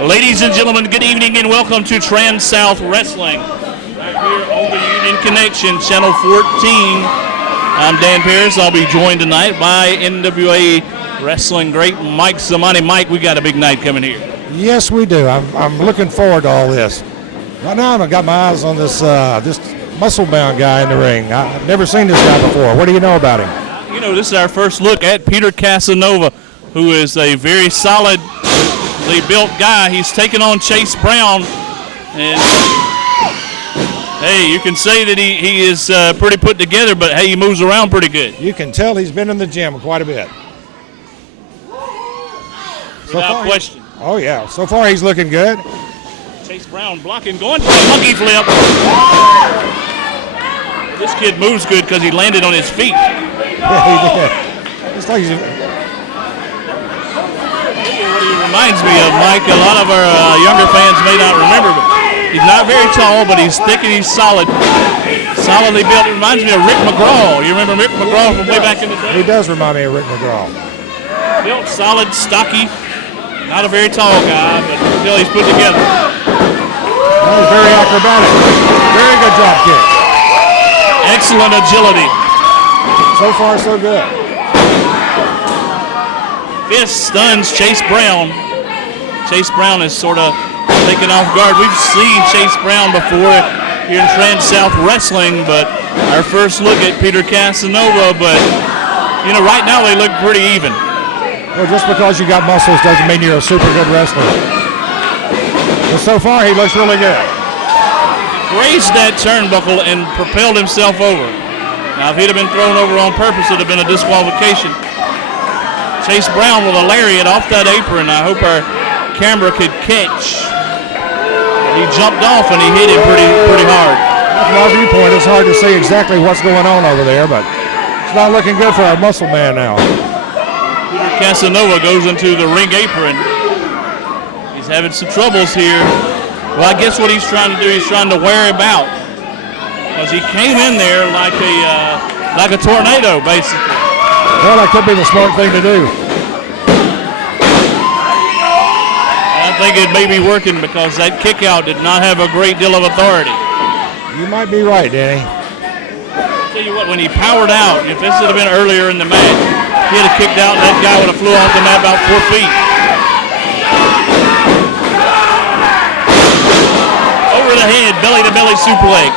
Ladies and gentlemen, good evening and welcome to Trans-South Wrestling. Right here on the Union Connection, Channel 14. I'm Dan Paris. I'll be joined tonight by NWA Wrestling great Mike Somaini. Mike, we got a big night coming here. Yes, we do. I'm looking forward to all this. Right now, I've got my eyes on this muscle-bound guy in the ring. I've never seen this guy before. What do you know about him? You know, this is our first look at Peter Kaasanova, who is a very solidly built guy. He's taking on Chase Brown, and hey, you can say that he is pretty put together, but hey, he moves around pretty good. You can tell he's been in the gym quite a bit. Without question. Oh yeah, so far he's looking good. Chase Brown blocking, going for a monkey flip. This kid moves good because he landed on his feet. Yeah, he did. It's like what he reminds me of, Mike. A lot of our younger fans may not remember, but he's not very tall, but he's thick and he's solid. Solidly built. It reminds me of Rick McGraw. You remember Rick McGraw from way back in the day? He does remind me of Rick McGraw. Built, solid, stocky. Not a very tall guy, but still he's put together. He's very acrobatic. Very good drop kick. Excellent agility. So far, so good. Fist stuns Chase Brown. Chase Brown is sort of taken off guard. We've seen Chase Brown before here in Trans-South Wrestling, but our first look at Peter Kaasanova, but you know, right now they look pretty even. Well, just because you got muscles doesn't mean you're a super good wrestler. But so far, he looks really good. Grazed that turnbuckle and propelled himself over. Now, if he'd have been thrown over on purpose, it would have been a disqualification. Chase Brown with a lariat off that apron. I hope our camera could catch. He jumped off and he hit him pretty hard. From our viewpoint, it's hard to see exactly what's going on over there, but it's not looking good for our muscle man now. Peter Kaasanova goes into the ring apron. He's having some troubles here. Well, I guess what he's trying to do, he's trying to wear him out. Because he came in there like a tornado, basically. Well, that could be the smart thing to do. I think it may be working because that kick out did not have a great deal of authority. You might be right, Danny. I'll tell you what, when he powered out, if this had been earlier in the match, he had kicked out and that guy would have flew off the mat about 4 feet. Over the head, belly-to-belly suplex.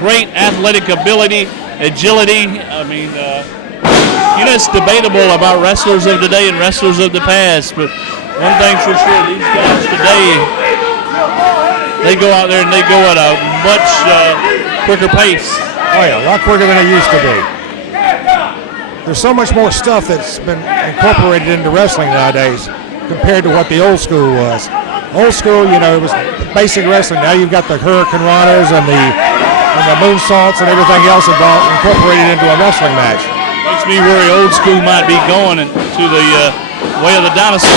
Great athletic ability, agility. I mean, you know, it's debatable about wrestlers of today and wrestlers of the past, but one thing's for sure, these guys today, they go out there and they go at a much quicker pace. Oh yeah, a lot quicker than it used to be. There's so much more stuff that's been incorporated into wrestling nowadays compared to what the old school was. Old school, you know, it was basic wrestling. Now you've got the hurricane runners and the moonsaults and everything else incorporated into a wrestling match. Makes me worry old school might be going into the way of the dinosaur.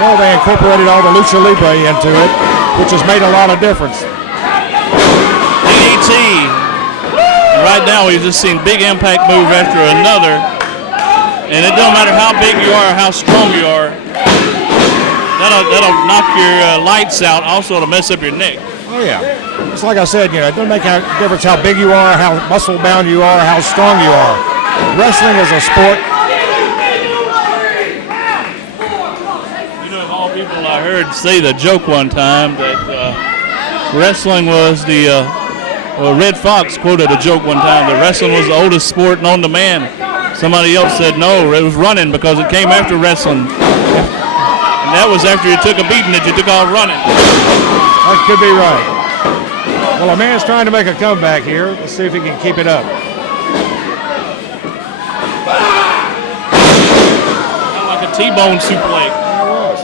Well, they incorporated all the lucha libre into it, which has made a lot of difference. DDT. Right now, we've just seen big impact move after another, and it don't matter how big you are or how strong you are. That'll knock your lights out. Also, it'll mess up your neck. Oh yeah. It's like I said, you know, it doesn't make a difference how big you are, how muscle bound you are, how strong you are. Wrestling is a sport. You know, of all people, I heard say the joke one time that wrestling was the Red Fox quoted a joke one time that wrestling was the oldest sport known to man. Somebody else said no, it was running because it came after wrestling. And that was after you took a beating that you took off running. That could be right. Well, a man's trying to make a comeback here. Let's see if he can keep it up. Like a T-bone suplex. That was.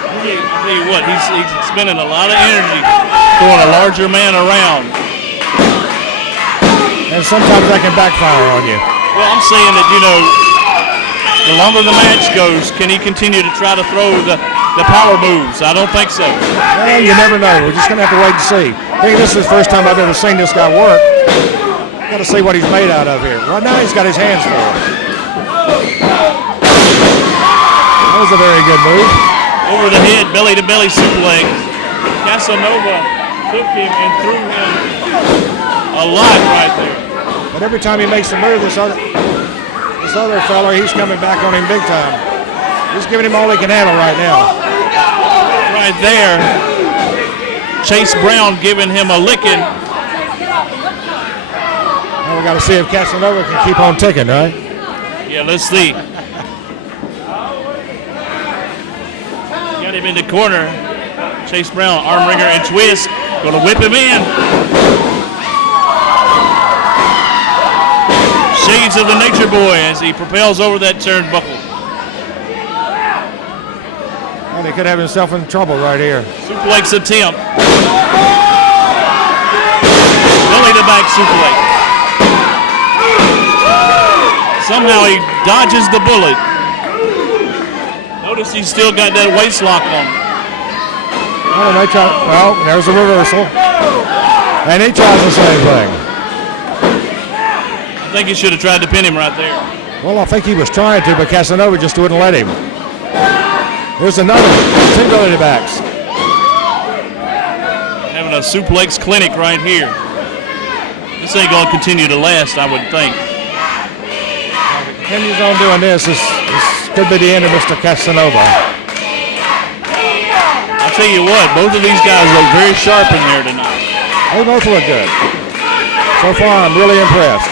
I'll tell you what, he's spending a lot of energy throwing a larger man around. And sometimes that can backfire on you. Well, I'm saying that, you know, the longer the match goes, can he continue to try to throw the power moves? I don't think so. Well, you never know. We're just going to have to wait and see. I think this is the first time I've ever seen this guy work. Got to see what he's made out of here. Right now he's got his hands full. That was a very good move. Over the head, belly-to-belly suplex. Kaasanova took him and threw him a lot right there. But every time he makes a move, this other fella, he's coming back on him big time. He's giving him all he can handle right now. Right there, Chase Brown giving him a licking. Now we got to see if Kaasanova can keep on ticking, right? Yeah, let's see. Got him in the corner. Chase Brown, arm wringer and twist. Gonna whip him in. Shades of the Nature Boy as he propels over that turnbuckle. And he could have himself in trouble right here. Suplex attempt. Belly to back suplex. Somehow he dodges the bullet. Notice he's still got that waist lock on. Well, there's a reversal. And he tries the same thing. I think he should have tried to pin him right there. Well, I think he was trying to, but Kaasanova just wouldn't let him. Here's another one. 2 belly backs. Having a suplex clinic right here. This ain't going to continue to last, I would think. If he continues on doing this could be the end of Mr. Kaasanova. I'll tell you what, both of these guys look very sharp in there tonight. They both look good. So far, I'm really impressed.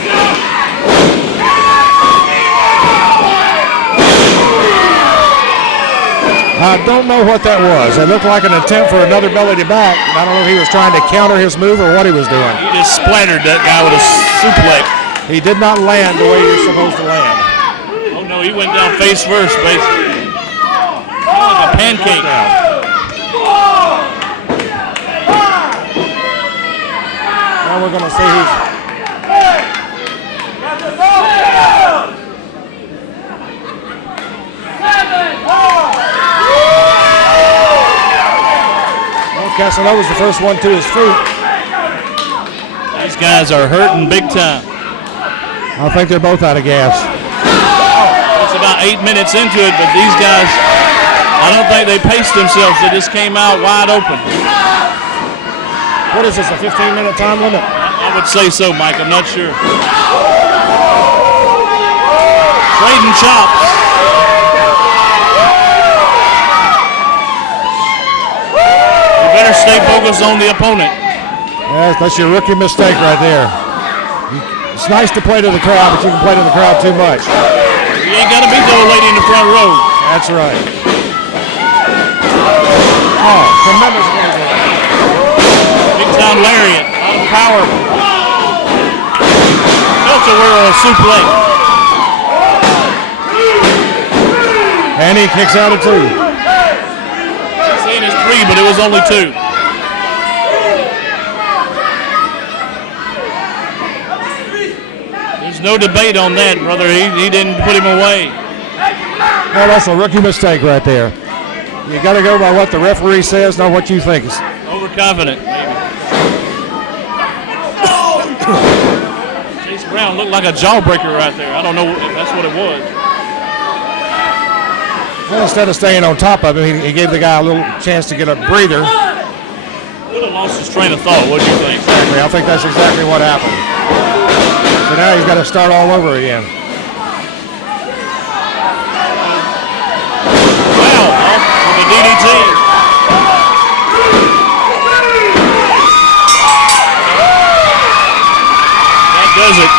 I don't know what that was. It looked like an attempt for another belly to back. I don't know if he was trying to counter his move or what he was doing. He just splattered that guy with a suplex. He did not land the way you're supposed to land. Oh no, he went down face first, basically. Like a pancake. Now we're going to see who's... Kaasanova's the first one to his feet. These guys are hurting big time. I think they're both out of gas. It's about 8 minutes into it, but these guys, I don't think they paced themselves. They just came out wide open. What is this, a 15-minute time limit? I would say so, Mike. I'm not sure. Trading chops. Better stay focused on the opponent. Yeah, that's your rookie mistake right there. It's nice to play to the crowd, but you can play to the crowd too much. You ain't got to beat the old lady in the front row. That's right. Oh, tremendous move. Big time lariat. A lot of power. Tilt-a-whirl suplex. And he kicks out of 2. Saying it's 3, but it was only 2. There's no debate on that, brother. He didn't put him away. Well, that's a rookie mistake right there. You got to go by what the referee says, not what you think. Overconfident, maybe. Chase Brown looked like a jawbreaker right there. I don't know if that's what it was. Well, instead of staying on top of him, he gave the guy a little chance to get a breather. Would have lost his train of thought. What do you think? Exactly. I think that's exactly what happened. So now he's got to start all over again. Wow, off with the DDT. That does it.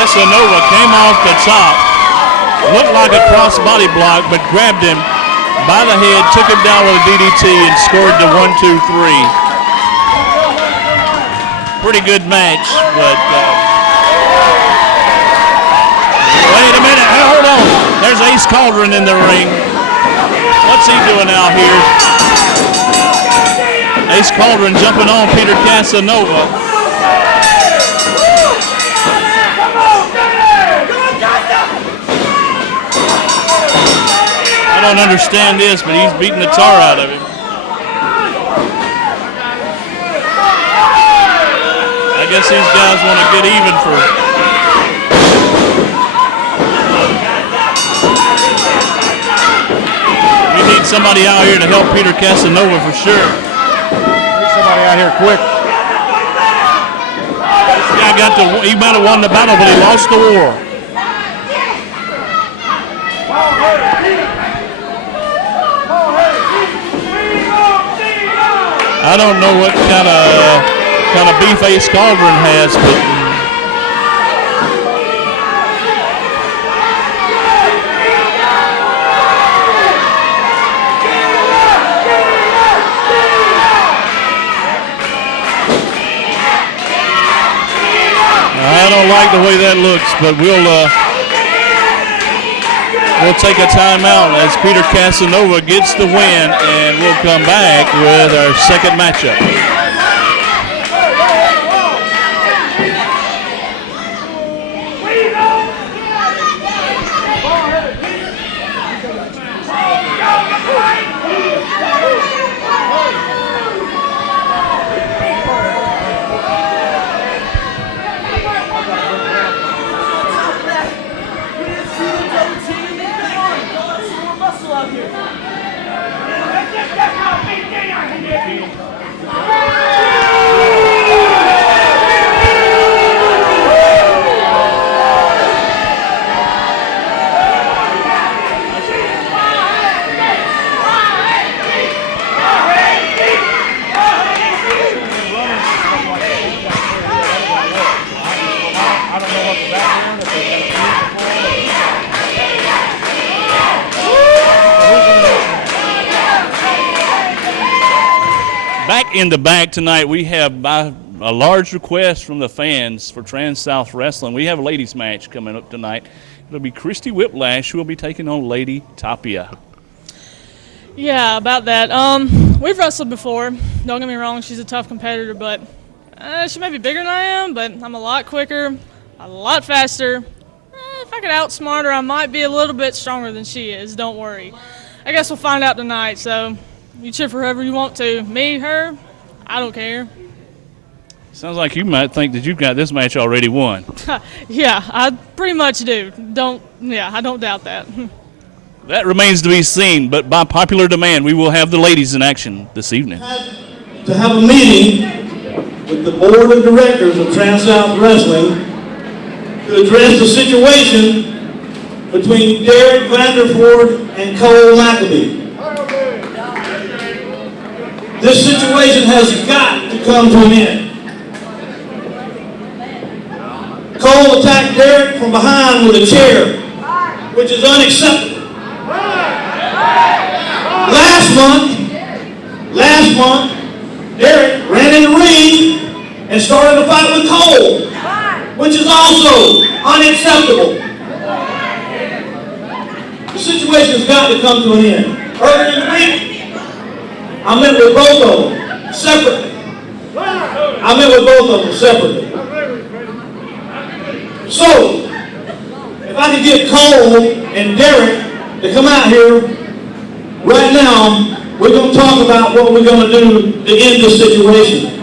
Kaasanova came off the top, looked like a cross-body block, but grabbed him by the head, took him down with a DDT, and scored the 1-2-3. Pretty good match, but wait a minute, hold on. There's Ace Cauldron in the ring. What's he doing out here? Ace Cauldron jumping on Peter Kaasanova. I don't understand this, but he's beating the tar out of him. guess these guys want to get even for. We need somebody out here to help Peter Kaasanova for sure. Need somebody out here quick. This guy he might have won the battle, but he lost the war. I don't know what kind of beef Ace Cauldron has, but I don't like the way that looks, but we'll take a timeout as Peter Kaasanova gets the win, and we'll come back with our second matchup. In the bag tonight, we have by a large request from the fans for Trans-South Wrestling. We have a ladies match coming up tonight. It'll be Christy Whiplash who will be taking on Lady Tapia. Yeah, about that. We've wrestled before. Don't get me wrong, she's a tough competitor, but she may be bigger than I am, but I'm a lot quicker, a lot faster. If I could outsmart her, I might be a little bit stronger than she is. Don't worry. I guess we'll find out tonight, so you cheer for whoever you want to. Me, her, I don't care. Sounds like you might think that you've got this match already won. Yeah, I pretty much do. I don't doubt that. That remains to be seen, but by popular demand, we will have the ladies in action this evening. To have a meeting with the board of directors of Trans-South Wrestling to address the situation between Derek Vanderford and Cole McAbee. This situation has got to come to an end. Cole attacked Derek from behind with a chair, which is unacceptable. Last month, Derek ran in the ring and started a fight with Cole, which is also unacceptable. The situation's got to come to an end. Earlier in the week, I met with both of them separately. So, if I could get Cole and Derek to come out here right now, we're going to talk about what we're going to do to end this situation.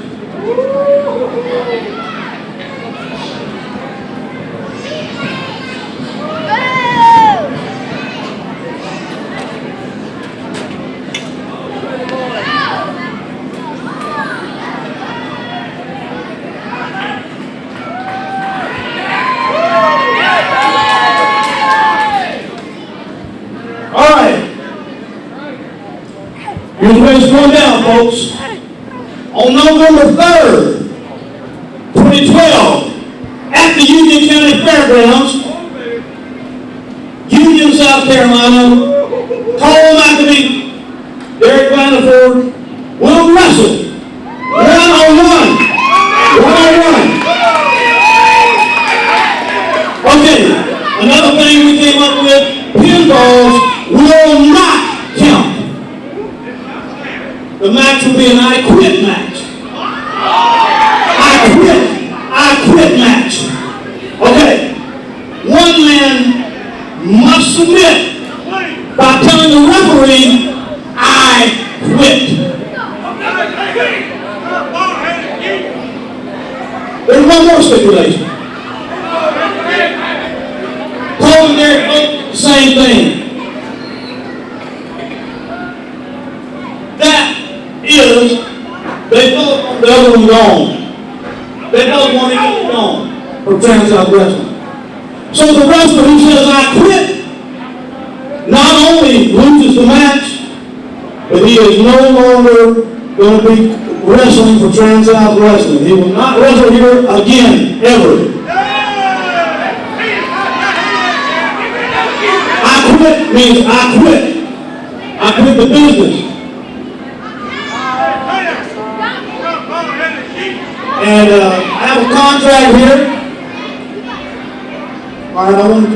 Here's the way it's going down, folks. On November 3rd, 2012, at the Union County Fairgrounds, Union, South Carolina, Cole McAbee, Derek Vanderford will wrestle one-on-one. Okay, another thing we came up with, pinballs will not count. The match will be an I quit match. I quit match. Okay. One man must submit by telling the referee, I quit. There's one more stipulation. Paul and Derek both the same thing. That is, they both want the other one gone. They both want it gone from Trans-South Wrestling. So the wrestler who says, I quit, not only loses the match, but he is no longer going to be wrestling for Trans-South Wrestling. He will not wrestle here again, ever. I quit means I quit. I quit the business. And I have a contract here. All right, I want to